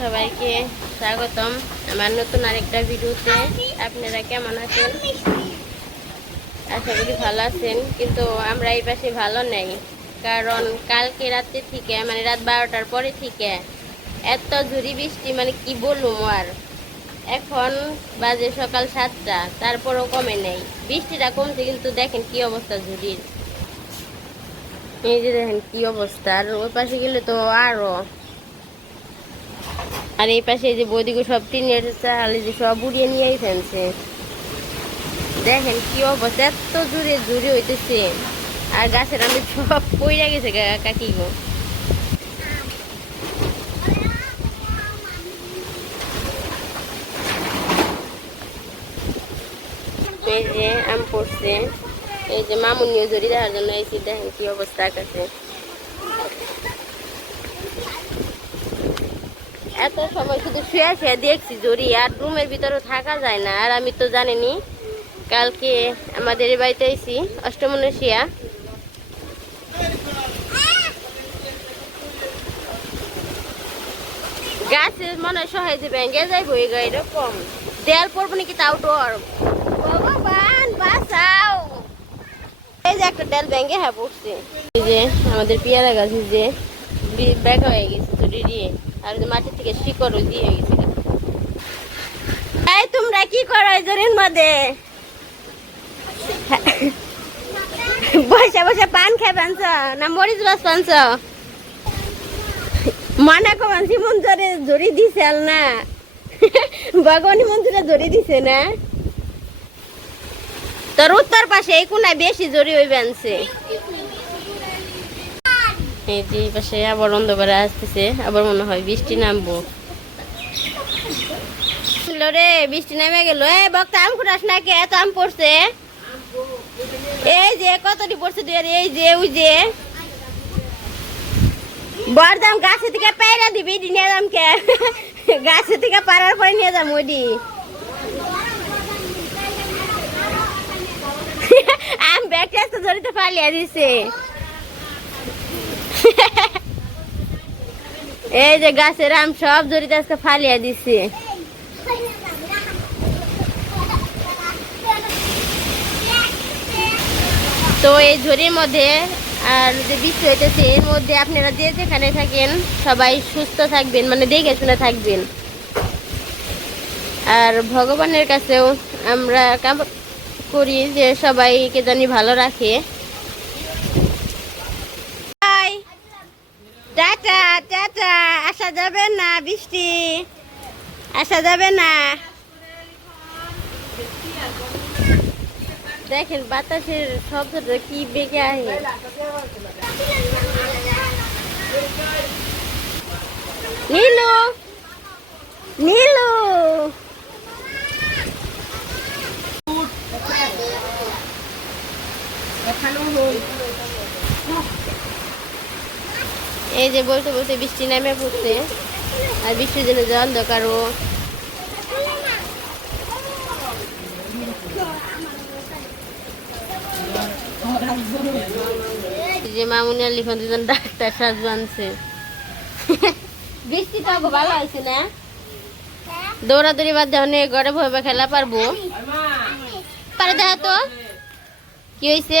সবাইকে স্বাগতম আমার নতুন আরেকটা ভিডিওতে। আপনারা কেমন আছেন? আশা করি ভালো আছেন, কিন্তু আমরা এই পাশে ভালো নেই। কারণ কালকে রাত্রে থেকে মানে রাত বারোটার পরে থেকে এত ঝুরি বৃষ্টি মানে কি বলুম আর। এখন বাজে সকাল সাতটা, তারপরেও কমে নেই। বৃষ্টিটা কমছে, কিন্তু দেখেন কি অবস্থা ঝুরির এই যে দেখেন কি অবস্থা, আর ওই পাশে গেলে তো আরও আর এই পাশে এই যে বৌদিকে সব টিনের চাল এই যে সব উড়িয়ে নিয়েই ফেলছে। দেখেন কি অবস্থা, এত জোরে জুড়ে হইতেছে। আর গাছের আমি সব পইরা গেছে কাকি গো। এই যে আম পড়ছে, এই যে মামুনিও জড়ি দেওয়ার জন্য এসে দেখেন কি অবস্থা আকাশে। এত সময় শুধু শুয়ে শুয়ে দেখছি জড়ি আর রুমের ভিতরে থাকা যায় না। আর আমি তো জানিনি, কালকে আমাদের বাড়িতে এসি অষ্টমনসিয়া। গাছে মনে হয় সহায় যে ব্যাঙ্গে যাইবো এই গাড়ি এরকম। দেয়াল পড়ব নাকি তাও ডর ভগবান, বাঁচাও। এই যে একটা ডাল ব্যাঙ্গে হ্যাঁ পড়ছে। যে আমাদের পেয়ারা গাছ যে ব্যাগ হয়ে গেছে। আর মাটির থেকে শিকড় দিয়ে গেছে তোমরা কি করো জরির মধ্যে? বসে বসে পান খাই পানছ না মরিচ বাস পানছ মনে কমান সিমন জরে জড়ি দিছে না। ভগবানী মন্দিরে জড়ি দিছে না। তোর উত্তর পাশে এই কোনায় বেশি জড়ি হইবে আনছে পাশে আবার অন্ধকারে আসতেছে, আবার মনে হয় বৃষ্টি নামবো। রে, বৃষ্টি নেমে গেল। এ বক্তা, আম খুঁড়াস না কে? এত আম পড়ছে। এই যে, কতটি পড়ছে তুই এই যে, ওই যে। বরদাম গাছে থেকে পায়রা দিবি নিয়ে যাম কে? গাছে থেকে পাড়ার পরে নিয়ে যাম ওইডি। আম ব্যাগটা আজকে জড়িতে ফালিয়া দিছে। এই যে গাছের আম সব জড়িতে আজকে ফালিয়া দিছে। তো এই ঝড়ির মধ্যে আর যে বৃষ্টি হইতেছে, এর মধ্যে আপনারা যে যেখানে থাকেন, সবাই সুস্থ থাকবেন মানে দেখে শুনে থাকবেন। আর ভগবানের কাছেও আমরা কাম- করি যে সবাইকে জানি ভালো রাখে। টাটা টাটা আসা যাবে না বৃষ্টি। আসা যাবে না। দেখেন বাতাসের শব্দটা কি বেগে আহে। নীলু নীলু। এই যে বলতে বলতে বৃষ্টি নেমে পড়ছে। আর বৃষ্টির জন্য যে এই যে মামুনি আর লিখন দুজন ডাক্তার সাজ বানছে বৃষ্টি তো ভালো হয়েছে না? দৌড়াদৌড়ি বাদ দেওয়া নিয়ে ঘরে ভয় খেলা পারব? পারে দেখা তো কি হয়েছে?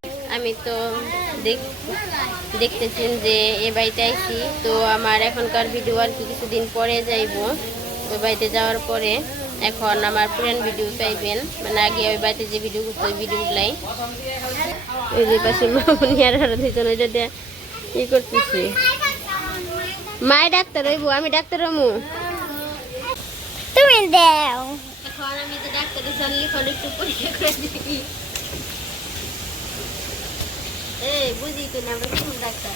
আমি তো দেখ- দেখতেছেন যে এ বাড়িতে আইছি। তো আমার এখনকার ভিডিও আর কি কিছুদিন পরে যাইব। ওই বাড়িতে যাওয়ার পরে এখন আমার পুরান ভিডিও পাইবেন। মানে আগে ওই বাড়িতে যে ভিডিও করতো ওই ভিডিওগুলাই ওই যে পাশে মামুনি আর আরও দুজন ওইটা দিয়ে ই করতেছি। মায় ডাক্তার হইব আমি ডাক্তার হমু। তুমি দাও। এখন আমি যে ডাক্তারের জন্য লিখন একটু পরীক্ষা করে দিই এই বুঝি তো না কোন ডাক্তার?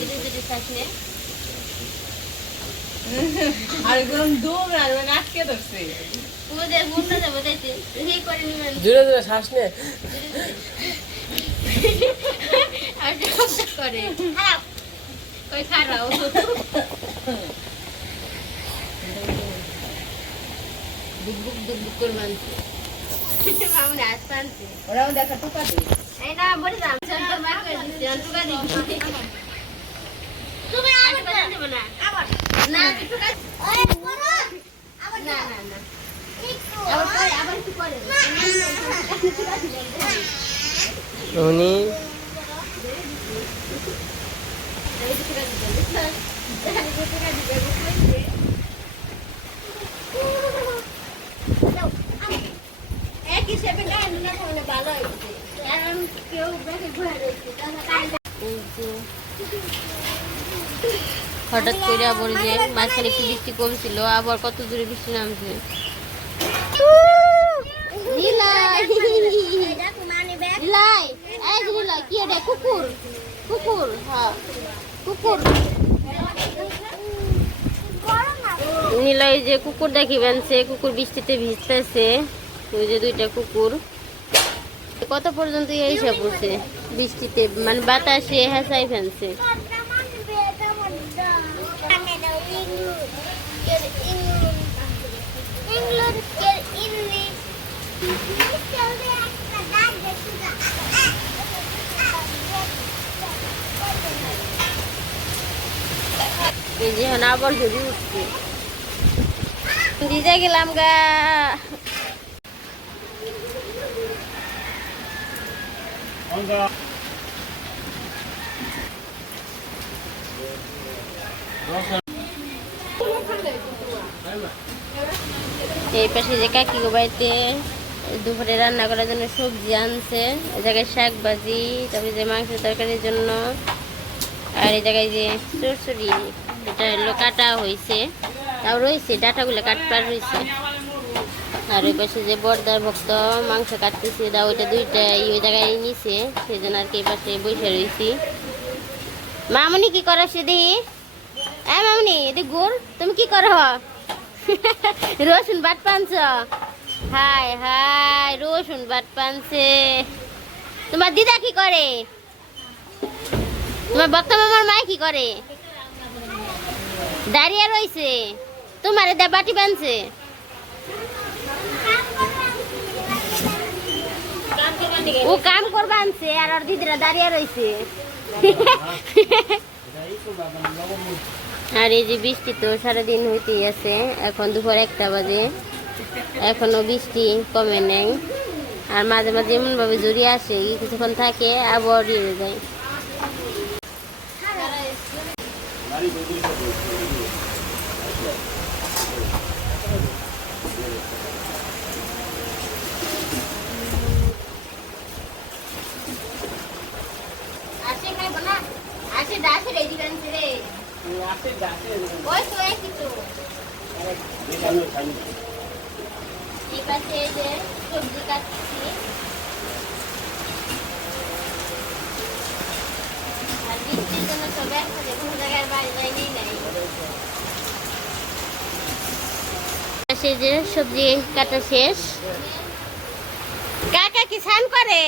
যদি যদি থাকলে আর একদম দৌড় আর মানে আটকে ধরছে। ওদের মুন্ডা যাব যাইতে এই করে নিবেন জোরে জোরে শ্বাস নে। আর করে। খারাপ কই খারাপ বুক বুক বুক বুক করে মানছে আমরা আজ পানছি ওরাও দেখা টুকা দিই এই না বলি দাম চল মার করে দিছি অন্তুকা দিছি তুমি আবার দেব না আবার না টুকা না না না আবার পরে আবার কি করে উনি এক হিসেবে গান না করলে ভালো হয়েছে কারণ কেউ ব্যাগে ঘুরে রয়েছে হঠাৎ করে আবার যে মাঝখানে একটু বৃষ্টি কমছিল আবার কত দূরে বৃষ্টি নামছে। কুকুর। কুকুর হ্যাঁ। কুকুর। যে কুকুর দেখি বানছে কুকুর বৃষ্টিতে ভিজতেছে। ওই যে দুইটা কুকুর। কত পর্যন্ত এইসা পড়ছে বৃষ্টিতে? মানে বাতাসে হেসাই ফেলছে। আবার ঝুড়ি উঠছে। ভিজে গেলাম গা। এই পাশে যে কাকি বাড়িতে দুপুরে রান্না করার জন্য সবজি আনছে এই জায়গায় শাক ভাজি, তারপরে যে মাংস তরকারির জন্য, আর এই জায়গায় যে চরচড়ি এটা হলো কাটা হয়েছে তাও রয়েছে, ডাটাগুলো কাটপার রয়েছে। আর ওই পাশে যে বর্দার ভক্ত মাংস কাটতেছে, দা ওইটা দুইটা ওই জায়গায় নিছে সেই জন্য আর কি পাশে বসে রয়েছি মামনি কি করো সে দেখি এ মামনি এদি গোর তুমি কি করো? রসুন বাট পানছ? হাই হাই রসুন বাট পানছে। তোমার দিদা কি করে? তোমার বক্তা মামার মা কি করে? দাঁড়িয়ে রইছে। তোমার দা বাটি বানছে। ও কাম করবা আনছে, আর ওর দিদিরা দাঁড়িয়ে রইছে। আর এই যে বৃষ্টি তো সারাদিন হইতেই আছে, এখন দুপুর একটা বাজে। এখনও বৃষ্টি কমে নেই। আর মাঝে মাঝে এমন ভাবে জড়িয়ে আসে কিছুক্ষণ থাকে আবার ইয়ে যায়। আসে দাসে রেডি কানছে রে ওই তো একই তো। ঠিক আছে এই যে সবজি কাটছি। আর বৃষ্টির জন্য সব একসাথে কোনো জায়গায় বাড়ি যায়নি নাই। সেই যে সবজি কাটা শেষ। কাকা কি স্নান করে?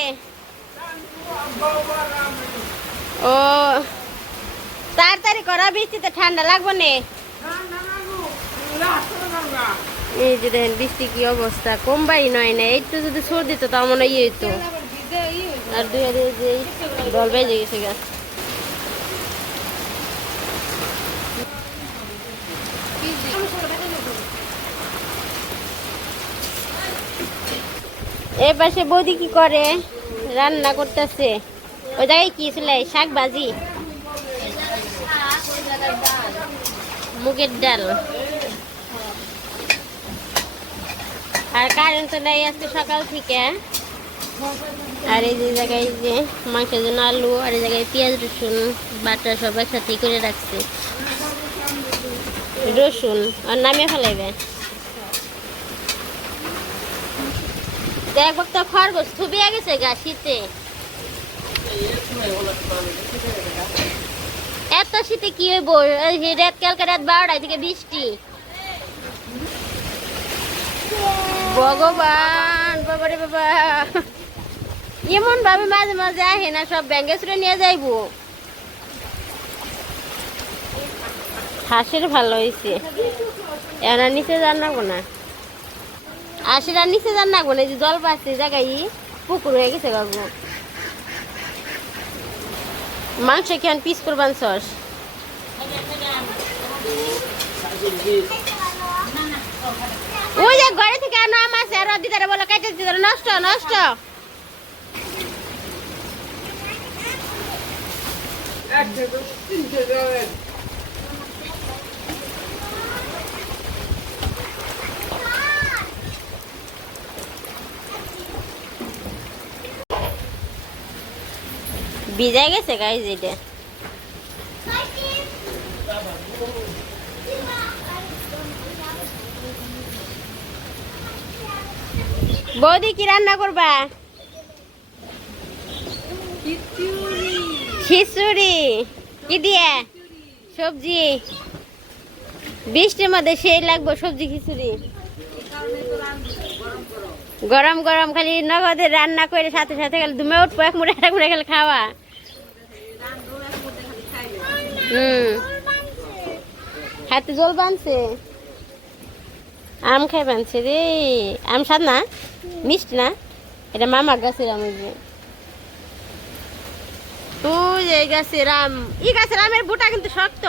ও তাড়াতাড়ি করা, বৃষ্টিতে ঠান্ডা লাগবে না। এই যে দেখেন, বৃষ্টি কি অবস্থা, কমবাই নয় না, একটু যদি সর্দি তো তার ইয়ে হইতো। আর বেজে গেছে গা। এ পাশে বৌদি কি করে? রান্না করতেছে। ওই জায়গায় কি ছিল? শাক ভাজি মুগের ডাল। আর কারেন্ট তো নেই আজকে সকাল থেকে। আর এই যে জায়গায় যে মাংসের জন্য আলু, আর এই জায়গায় পেঁয়াজ, রসুন, বাটা সব একসাথে করে রাখছে। রসুন, আর নামিয়ে ফেলাইবে। দেখ তো খরগোশ থুবিয়া গেছে গা শীতে। এত শীতে কি হইব? রাত, কালকে রাত বারোটায় থেকে বৃষ্টি। ভগবান বাবারে বাবা। এমন ভাবে মাঝে মাঝে আহে না, সব ব্যাঙ্গে ছুড়ে নিয়ে যাইবো। হাঁসের ভালো হয়েছে এরা নিচে যান না। হাঁসের আর নিচে যান না, এই যে জল পাচ্ছে জায়গায় পুকুর হয়ে গেছে কাকু মাংস কেন পিস করবান সস? ওই যে ঘরে থেকে আনো আম আছে আর দিদারে বলে, কেটে দিতে নষ্ট নষ্ট। ভিজে গেছে গাইজ এটা বৌদি কি রান্না করবা? খিচুড়ি। কি দিয়ে? সবজি। বৃষ্টির মধ্যে সেই লাগবে সবজি খিচুড়ি। গরম গরম খালি নগদে রান্না করে সাথে সাথে খালি দুমে উঠবো, এক মুড়ে এক মুড়ে খালি খাওয়া। হুম। হাতে জল বানছে? আম খাই বানছে রে। আম স্বাদ না? মিষ্টি না? এটা মামার গাছের আম ওই যে তুই এই গাছের আম। ই গাছের আমের বুটা কিন্তু শক্ত।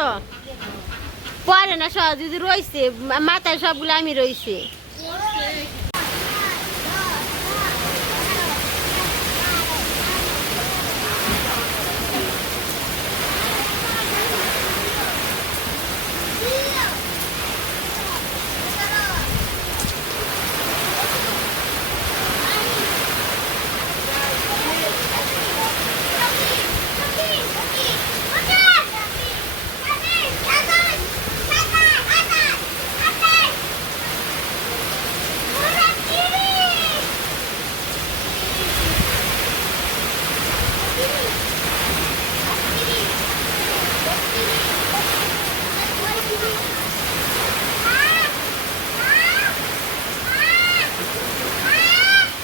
পরে না যদি রয়েছে মাথায় সবগুলো আমি রয়েছে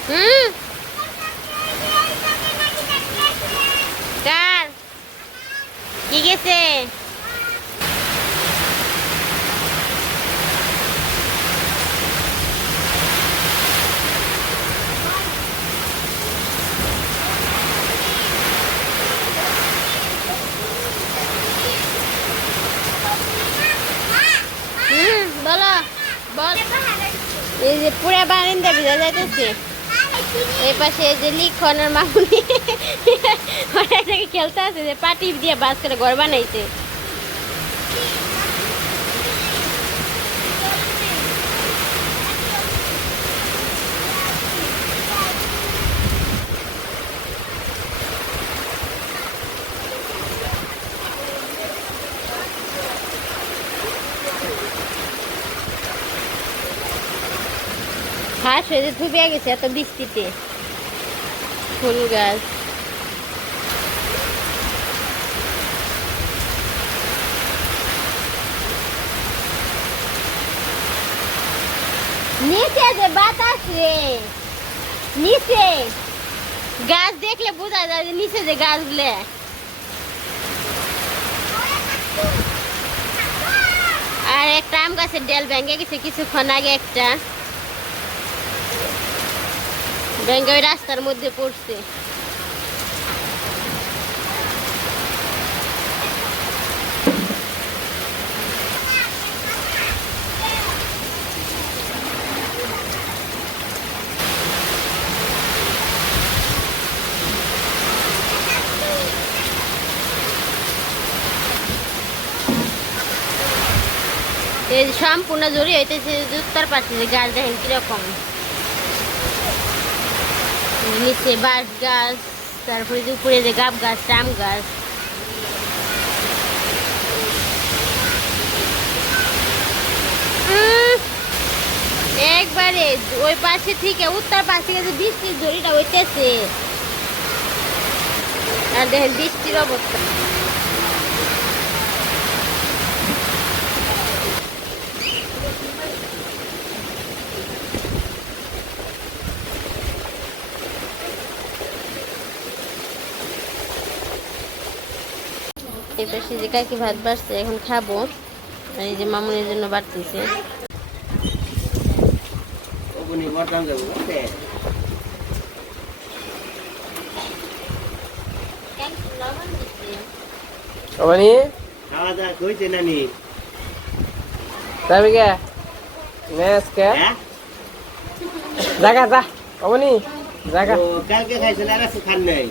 হুম কার কি গেছে হুম বলো বল এই যে পুরা বারিন্দা ভিজা যাইতেছে। এই পাশে যে লিখনের মামুনি। ওরা খেলতে আছে যে পাটি দিয়ে বাস করে ঘর বানাইছে। হাঁস হয়ে যে ধুবিয়া গেছে এত বৃষ্টিতে। ফুল গাছ। নিচে যে বাতাস রে, নিচে। গাছ দেখলে বোঝা যায় যে নিচে যে গাছগুলো। আর একটা আম গাছের ডেল ভেঙে গেছে কিছুক্ষণ আগে একটা। ওই রাস্তার মধ্যে পড়ছে। সম্পূর্ণ জড়িয়ে হইতেছে পাশে যে গাছ দেখেন কীরকম। নিচে বাঁশ গাছ, তারপরে যে উপরে যে গাব গাছ টাম গাছ। একবারে ওই পাশে থেকে, উত্তর পাশে থেকে যে বৃষ্টির জড়িটা ওইটাছে আর দেখেন বৃষ্টির অবস্থা। এই পাশে যে কাকি ভাত বাড়ছে এখন খাব। আর এই যে মামুনের জন্য বাড়তেছে। ওগুনি মটন যাব বুঝতে খাওয়া দাওয়া কইছে নানি? যাবি কে? নেস কে? হ্যাঁ? জাগা যা। অবনি জাগা। কালকে খাইছিল আর আজকে খান নাই।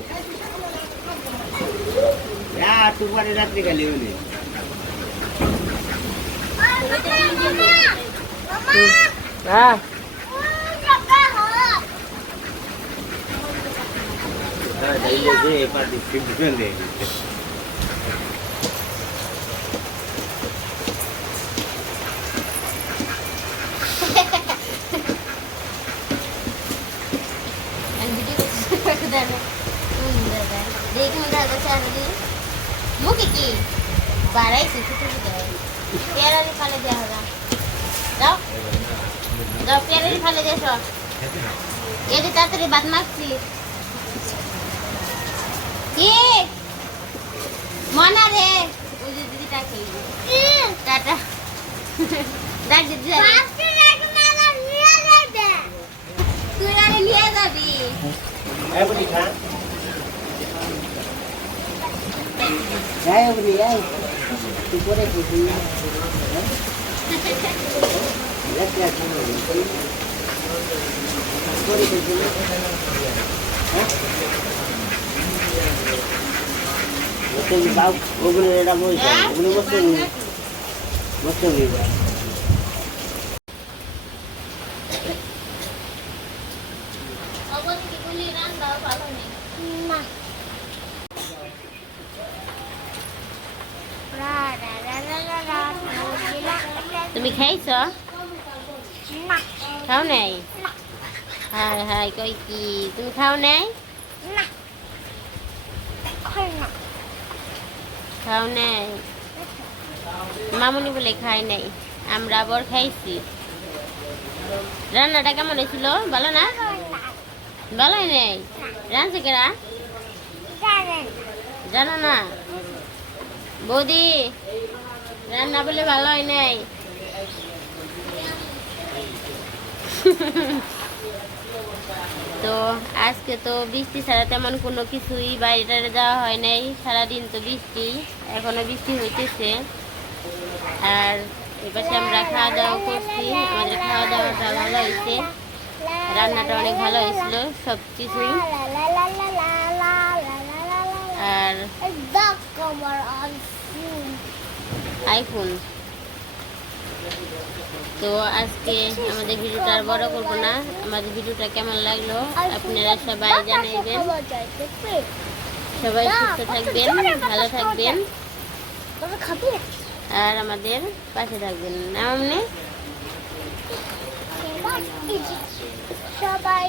আর তুই পরে রাত্রি খালি উনি হ্যাঁ হ্যাঁ যাইলে যে এই যে তাড়াতাড়ি বাদ মারছি কি মনা রে ওই যে দিদিটা খেয়ে টাটা ডাক দিদি তুই আরে নিয়ে যাবি এই খা তুই get some পরে খুশি হ্যাঁ বসে বাবু ওগুলো এটা বলছে ওগুলো বসে বসে নিয়ে তুমি খাইছ খাও নাই? হাই হাই কই কি? তুমি খাও নাই? খাও নাই? মামুনি বলে খাই নাই। আমরা আবার খাইছি। রান্নাটা কেমন হয়েছিল? ভালো না? ভালো হয় নাই? রাঁধছে কেরা জানো না? বৌদি রান্না বলে ভালো হয় নাই। তো আজকে তো বৃষ্টি ছাড়া তেমন কোনো কিছুই বাইরে যাওয়া হয় নাই। সারাদিন তো বৃষ্টি এখনও বৃষ্টি হইতেছে। আর এপাশে আমরা খাওয়া দাওয়া করছি। আমাদের খাওয়া দাওয়াটা ভালো হয়েছে। রান্নাটা অনেক ভালো হয়েছিল সব কিছুই। আর আইফোন। তো আজকে আমাদের ভিডিওটা আর বড় করব না। আমাদের ভিডিওটা কেমন লাগল আপনারা সবাই জানাইবেন। সবাই সুস্থ থাকবেন ভালো থাকবেন। আর আমাদের পাশে থাকবেন। না আপনি? সবাই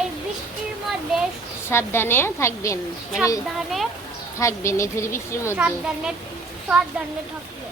এই বৃষ্টির মধ্যে সাবধানে থাকবেন। মানে থাকবেন এই ঝড়ি বৃষ্টির মধ্যে। সাবধানে সাবধানে থাকবে